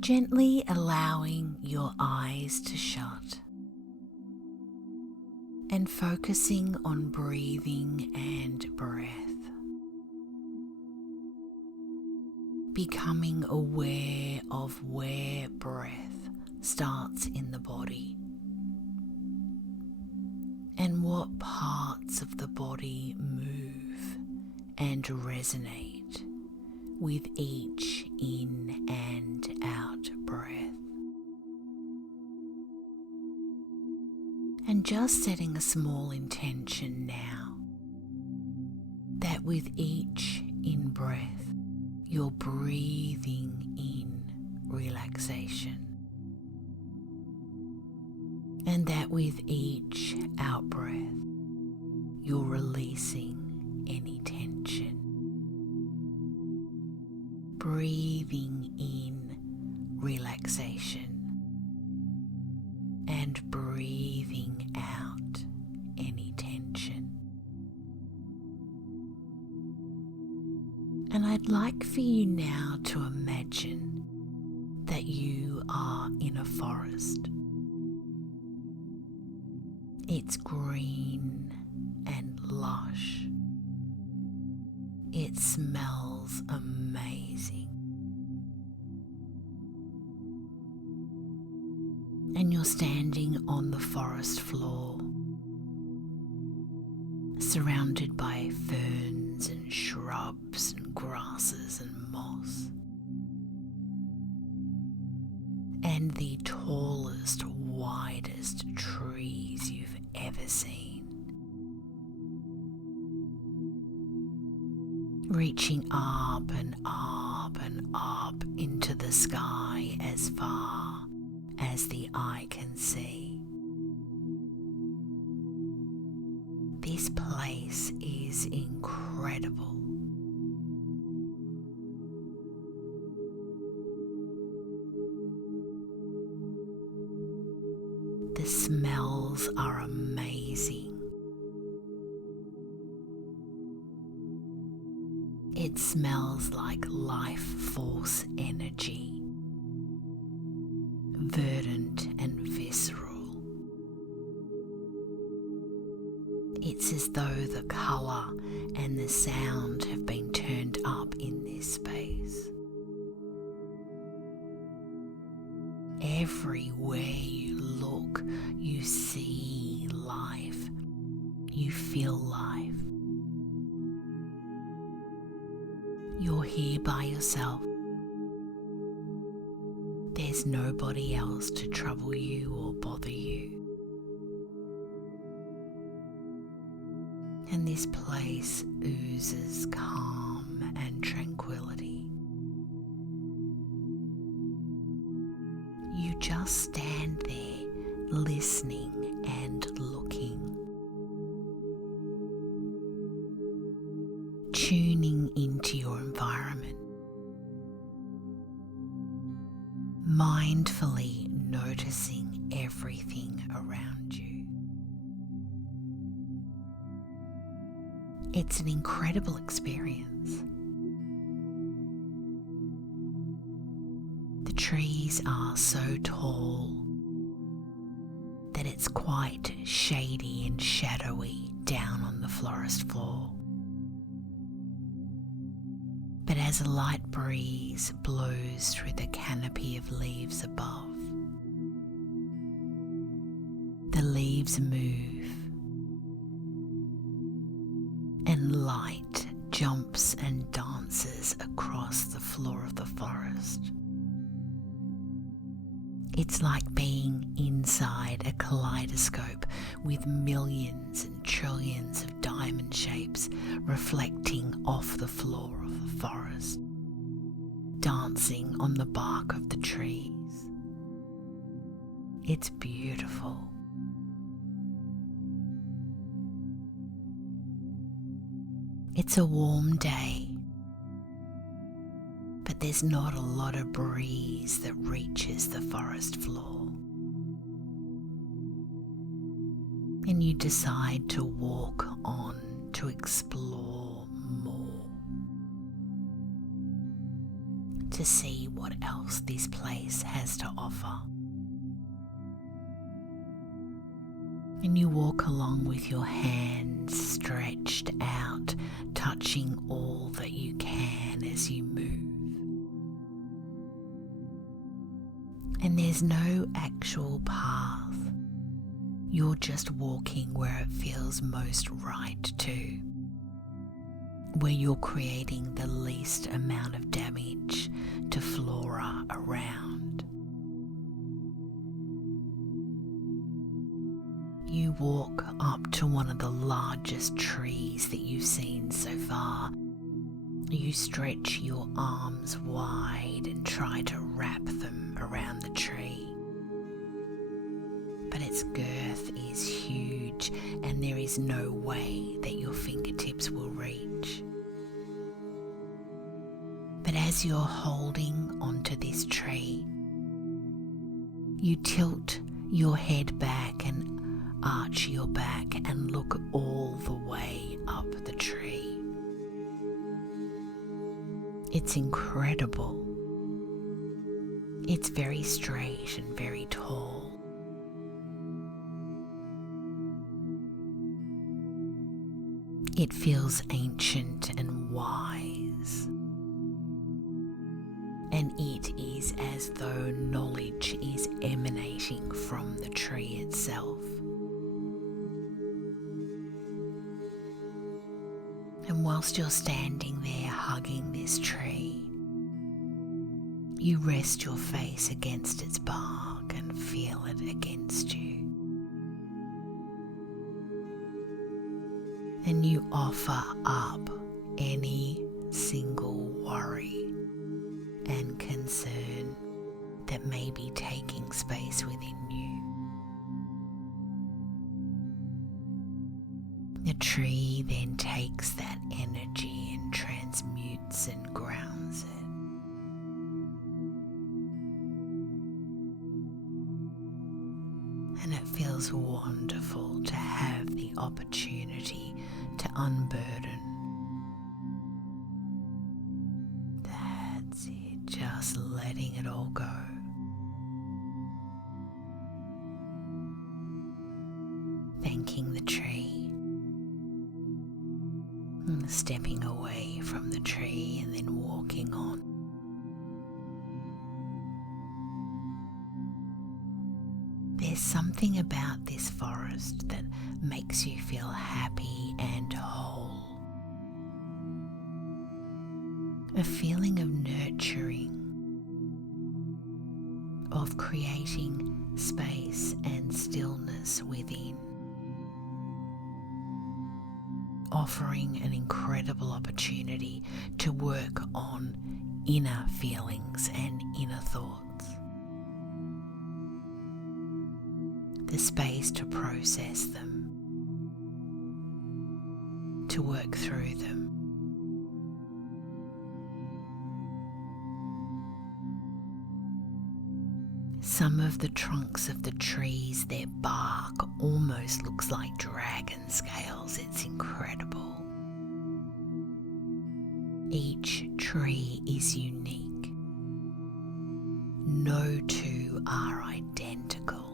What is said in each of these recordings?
Gently allowing your eyes to shut and focusing on breathing and breath. Becoming aware of where breath starts in the body and what parts of the body move and resonate with each in and out breath. And just setting a small intention now that with each in-breath you're breathing in relaxation, and that with each out-breath you're releasing any tension. Breathing in relaxation and breathing out any tension. And I'd like for you now to imagine that you are in a forest. It's green and lush. It smells amazing. And you're standing on the forest floor, surrounded by ferns and shrubs and grasses and moss, and the tallest, widest trees you've ever seen, reaching up and up and up into the sky as far as the eye can see. This place is incredible. The smells are amazing. It smells like life force energy, verdant and visceral. It's as though the colour and the sound have been turned up in this space. Everywhere you look, you see life. You feel life. You're here by yourself. There's nobody else to trouble you or bother you. And this place oozes calm and tranquility. You just stand there listening and looking, tuning into your environment, mindfully noticing everything around you. It's an incredible experience. The trees are so tall that it's quite shady and shadowy down on the forest floor. But as a light breeze blows through the canopy of leaves above, the leaves move and light jumps and dances across the floor of the forest. It's like being inside a kaleidoscope with millions and trillions of diamond shapes reflecting off the floor of the forest, dancing on the bark of the trees. It's beautiful. It's a warm day, but there's not a lot of breeze that reaches the forest floor. And you decide to walk on to explore more, to to see what else this place has to offer. And you walk along with your hands stretched out, touching all that you can as you move. And there's no actual path. You're just walking where it feels most right to, where you're creating the least amount of damage to flora around. You walk up to one of the largest trees that you've seen so far. You stretch your arms wide and try to wrap them around the tree. But its girth is huge and there is no way that your fingertips will reach. But as you're holding onto this tree, you tilt your head back and arch your back and look all the way up the tree. It's incredible. It's very straight and very tall. It feels ancient and wise. And it is as though knowledge is emanating from the tree itself. And whilst you're standing there hugging this tree, you rest your face against its bark and feel it against you. And you offer up any single worry and concern that may be taking space within you. The tree then takes that energy and transmutes and grounds it. And it feels wonderful to have the opportunity to unburden. That's it, just letting it all go. Thanking the tree. Stepping away from the tree and then walking on. There's something about this forest that makes you feel happy and whole. A feeling of nurturing, of creating space and stillness within. Offering an incredible opportunity to work on inner feelings and inner thoughts. The space to process them, to work through them. Some of the trunks of the trees, their bark almost looks like dragon scales. It's incredible. Each tree is unique. No two are identical.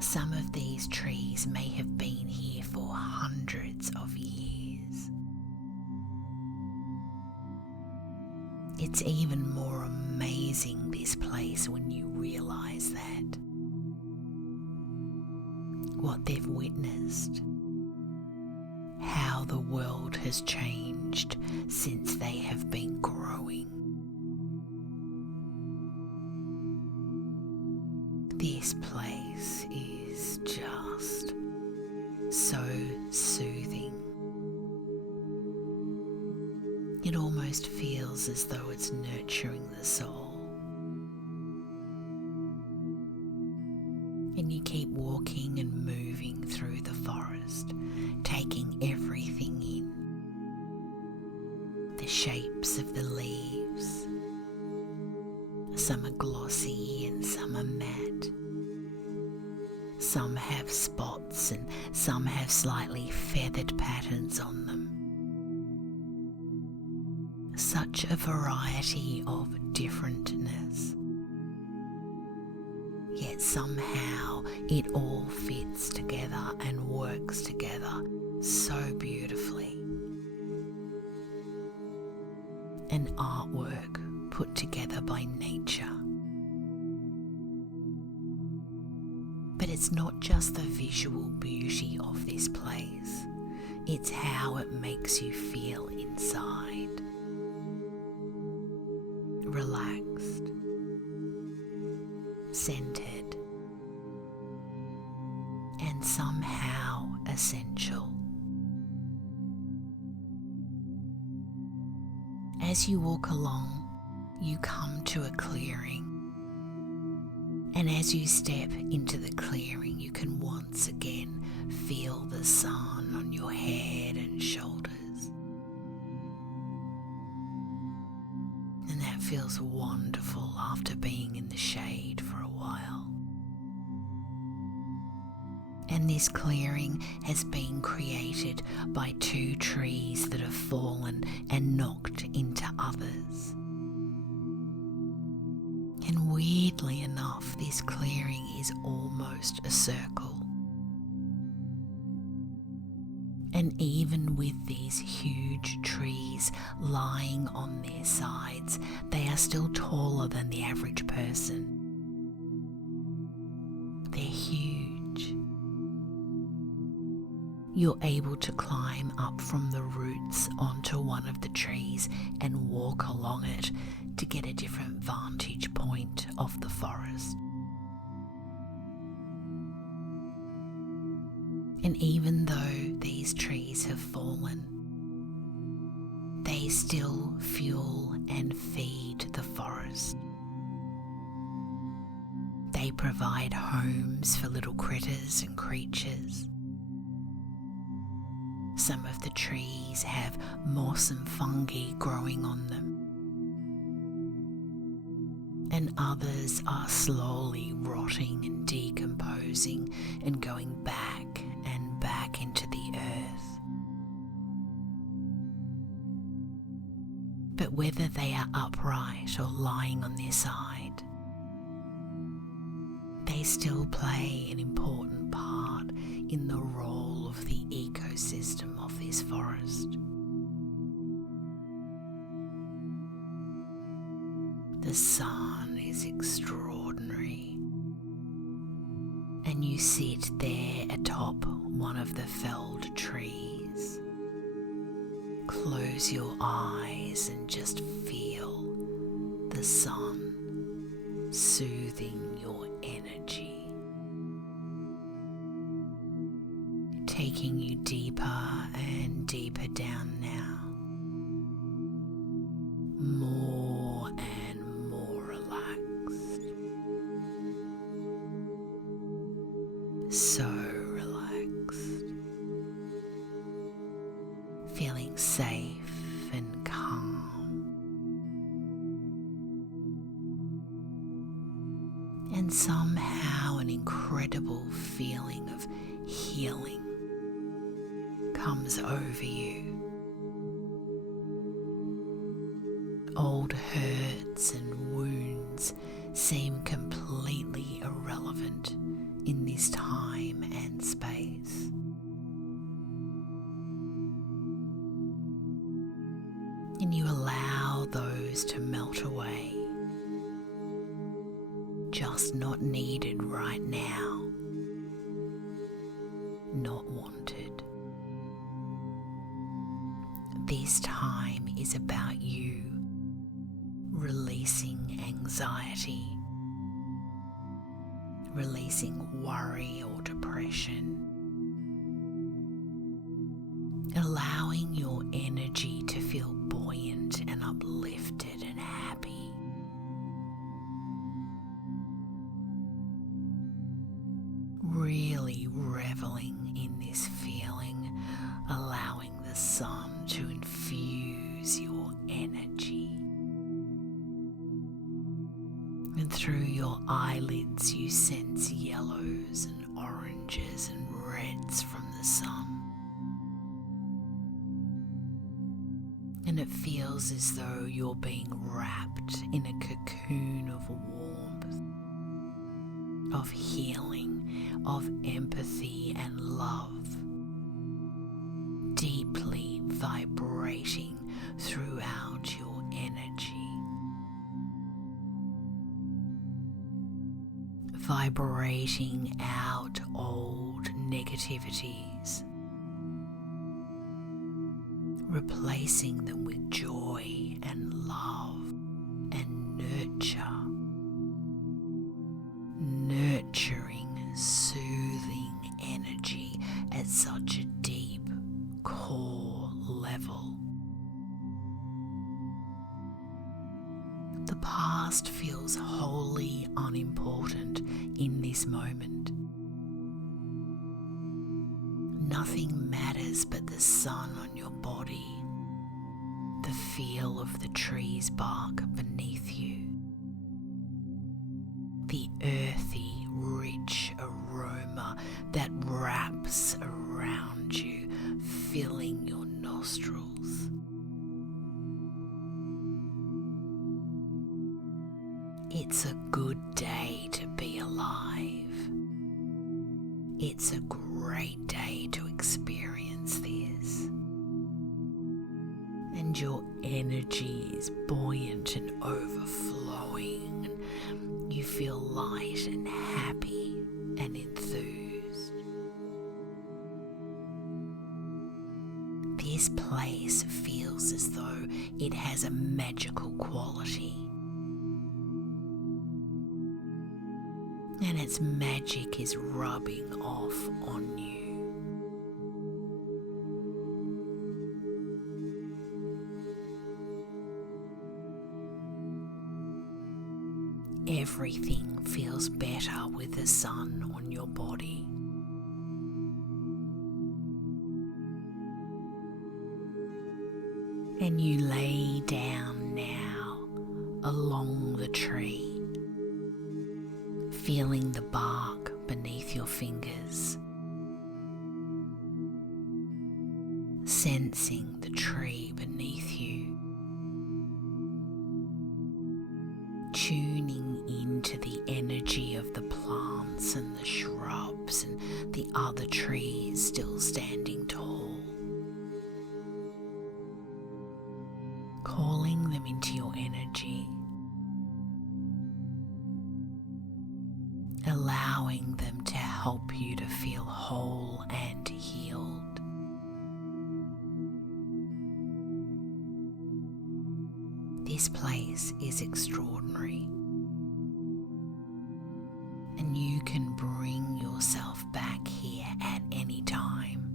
Some of these trees may have been here for hundreds of years. It's even more amazing, this place, when you realize that. What they've witnessed. How the world has changed since they have been growing. This place is just so soothing. It almost feels as though it's nurturing the soul. And you keep walking and moving through the forest, taking everything in. The shapes of the leaves. Some are glossy and some are matte. Some have spots and some have slightly feathered patterns on them. such a variety of differentness. Yet somehow it all fits together and works together so beautifully. An artwork put together by nature. But it's not just the visual beauty of this place, it's how it makes you feel inside. Relaxed, centered, and somehow essential. As you walk along, you come to a clearing. And as you step into the clearing, you can once again feel the sun on your head and shoulders. And that feels wonderful after being in the shade for a while. And this clearing has been created by 2 trees that have fallen and knocked into others. And weirdly enough, this clearing is almost a circle. And even with these huge trees lying on their sides, they are still taller than the average person. They're huge. You're able to climb up from the roots onto one of the trees and walk along it to get a different vantage point of the forest. And even though these trees have fallen, they still fuel and feed the forest. They provide homes for little critters and creatures. Some of the trees have moss and fungi growing on them, and others are slowly rotting and decomposing and going back and back into the earth. But whether they are upright or lying on their side, they still play an important part in the role of the ecosystem of this forest. The sun is extraordinary, and you sit there atop one of the felled trees. Close your eyes and just feel the sun soothing your energy, taking you deeper and deeper down now, more and more relaxed, so relaxed, feeling safe and calm. And somehow an incredible feeling of healing comes over you. Old hurts and wounds seem completely irrelevant in this time and space. And you allow those to melt away. Just not needed right now. Not wanted. This time is about you releasing anxiety, releasing worry or depression, allowing your energy to feel buoyant and uplifted and happy. Really reveling in this feeling, allowing the sun to infuse your energy. And through your eyelids you sense yellows and oranges and reds from the sun. And it feels as though you're being wrapped in a cocoon of warmth, of healing, of empathy and love, deeply vibrating throughout your energy. Vibrating out old negativities, replacing them with joy and love and nurturing, soothing energy at such a deep core level. The past feels wholly unimportant in this moment. Nothing matters but the sun on your body, the feel of the tree's bark beneath you, the earthy, rich aroma that wraps around you, filling your nostrils. It's a good day to be alive. It's a great day to experience this. And your energy is buoyant and overflowing. You feel light and happy and enthused. This place feels as though it has a magical quality. And its magic is rubbing off on you. Everything feels better with the sun on your body. And you lay down now along the tree, feeling the bark beneath your fingers, sensing the tree beneath you, tuning into the energy of the plants and the shrubs and the other trees still standing tall, calling them into your energy, allowing them to help you to feel whole and healed. This place is extraordinary, and you can bring yourself back here at any time.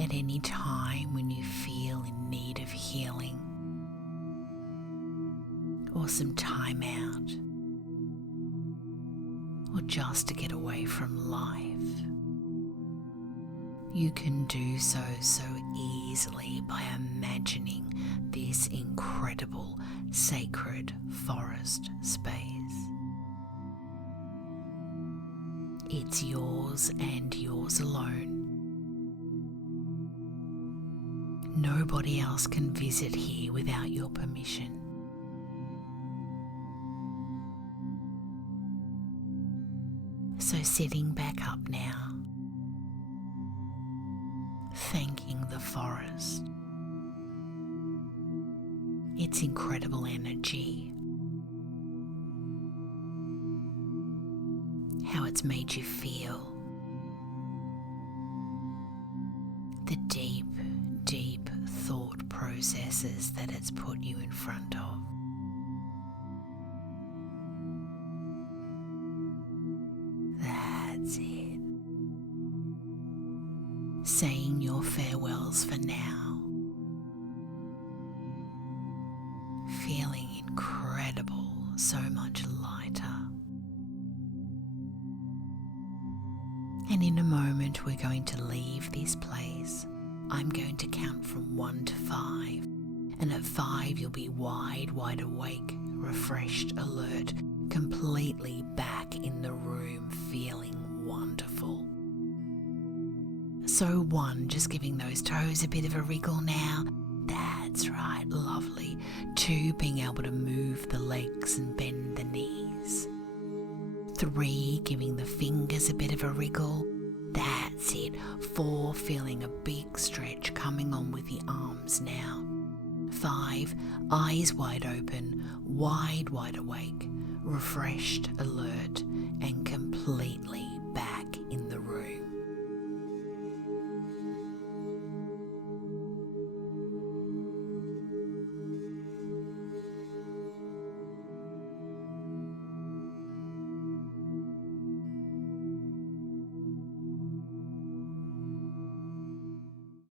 At any time when you feel in need of healing or some time out, or just to get away from life. You can do so easily by imagining this incredible sacred forest space. It's yours and yours alone. Nobody else can visit here without your permission. So sitting back up now, thanking the forest, its incredible energy, how it's made you feel, the deep, deep thought processes that it's put you in front of. That's it. Saying your farewells for now. Feeling incredible, so much lighter. And in a moment we're going to leave this place. I'm going to count from 1 to 5. And at 5 you'll be wide awake, refreshed, alert, completely back in the room, feeling wonderful. So 1, just giving those toes a bit of a wriggle now. That's right, lovely. 2, being able to move the legs and bend the knees. 3, giving the fingers a bit of a wriggle. That's it. 4, feeling a big stretch coming on with the arms now. 5, eyes wide open, wide awake, refreshed, alert, and completely